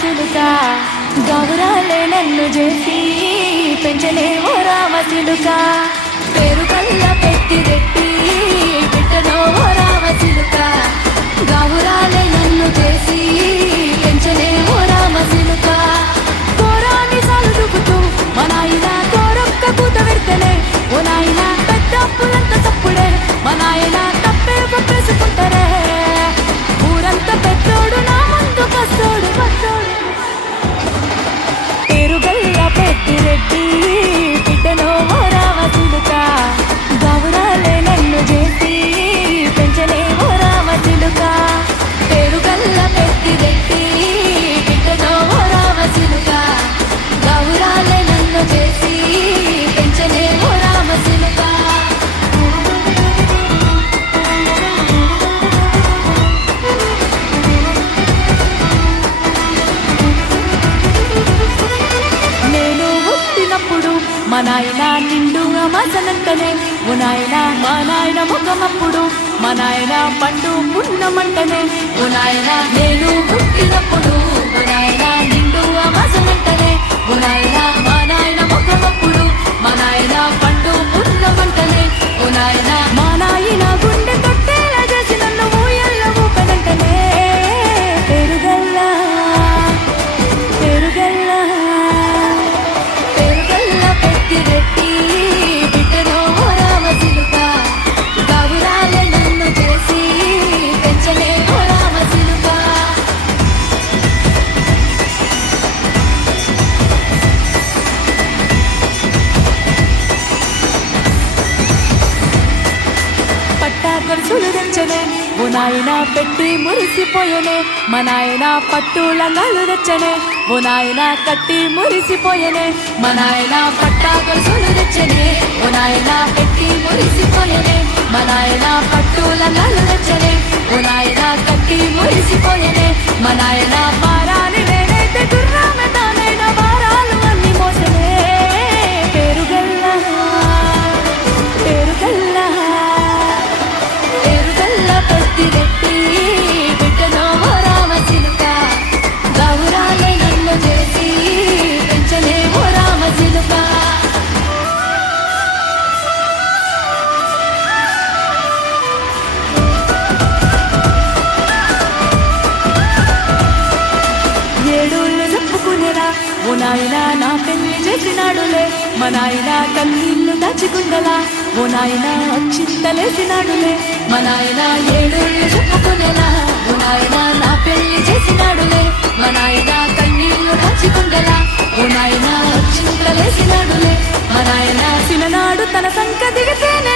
చిలుక గౌరాలే నన్ను చేసి పెంచలే ఓ రామ చిలుక పేరు కల్ల పెట్టి రెట్టి బిడ్డలో ఓ రామ చిలుక గౌరాలే నన్ను చేసి పెంచలే ఓ రామ చిలుక కోరాని సాలు దుకుతూ మా నాయన కోరొక్క కూత పెడితేనే ఓ నాయన పెద్ద అప్పులంత తప్పుడే మా నాయన తప్పే ఒప్పేసుకుంటారే ఊరంతా పెద్దోడు నా ముందు కస్తోడు పేరుగల్లా పెట్టి రెడ్డి బిడ్డలో ఓ రామ చిలుక గౌరాలే నన్ను చేసి పెంచలే ఓ రామ చిలుక పేరుగల్లా పెట్టి రెడ్డి బిడ్డలో ఓ రామ చిలుక గౌరాలే నన్ను చేసి పెంచలే ఓ రామ చిలుక మా నాయన నిండు అమాసనంటనే ఓ నాయన మా నాయన ముఖమప్పుడు మా నాయన పండు పున్నమంటనే ఓ నాయన నేను పుట్టినప్పుడు ఓ నాయన నిండు అమాసనంటనే ఓ నాయన మా నాయన ముఖమప్పుడు మా నాయన పండు పున్నమంటనే ఓ నాయన మా నాయన గుండె తొట్టేలా చేసి నన్ను ఊయల్ల ఊపనంటనే పెరుగల్లా పెరుగల్లా రెట్టి బిడ్డలో ఓ రామ చిలుక గౌరాలే నన్ను చేసి పెంచలే ఓ రామ చిలుక పట్టా గొలుసులు తెచ్చనే ఓ నాయన పెట్టి మురిసిపోయనే మా నాయన పట్టు లంగాలు తెచ్చనే ఓ నాయన కట్టి మురిసిపోయనే మా నాయన పట్టా గొలుసులు తెచ్చనే ఓ నాయన పెట్టి మురిసిపోయనే మా నాయన పట్టు లంగాలు తెచ్చనే ఓ నాయన కట్టి మురిసిపోయనే మా నాయన మారాని నేనైతే గుర్రామె తానైన వారాలు అన్ని మోసనే పేరుగల్లా పేరుగల్లా పేరుగల్లా పెట్టి రెట్టి బిడ్డలో ఓ రామ చిలుక గౌరాలే నన్ను చేసి పెంచలే ఓ రామ చిలుక ఏడూళ్ళు చెప్పుకునేరా ఓ నాయన నా పెళ్లి చేసినాడులే మా నాయన కన్నీళ్లు దాచుకుండలా ఓ నాయన అక్షింతలేసినాడులే మా నాయన ఏడూళ్ళు చెప్పుకునేలా ఓ నాయన నా పెళ్లి చేసినాడులే మా నాయన కన్నీళ్లు దాచుకుండలా ఓ నాయన అక్షింతలేసినాడులే మా నాయన చిన్ననాడు తన సంక దిగితేనే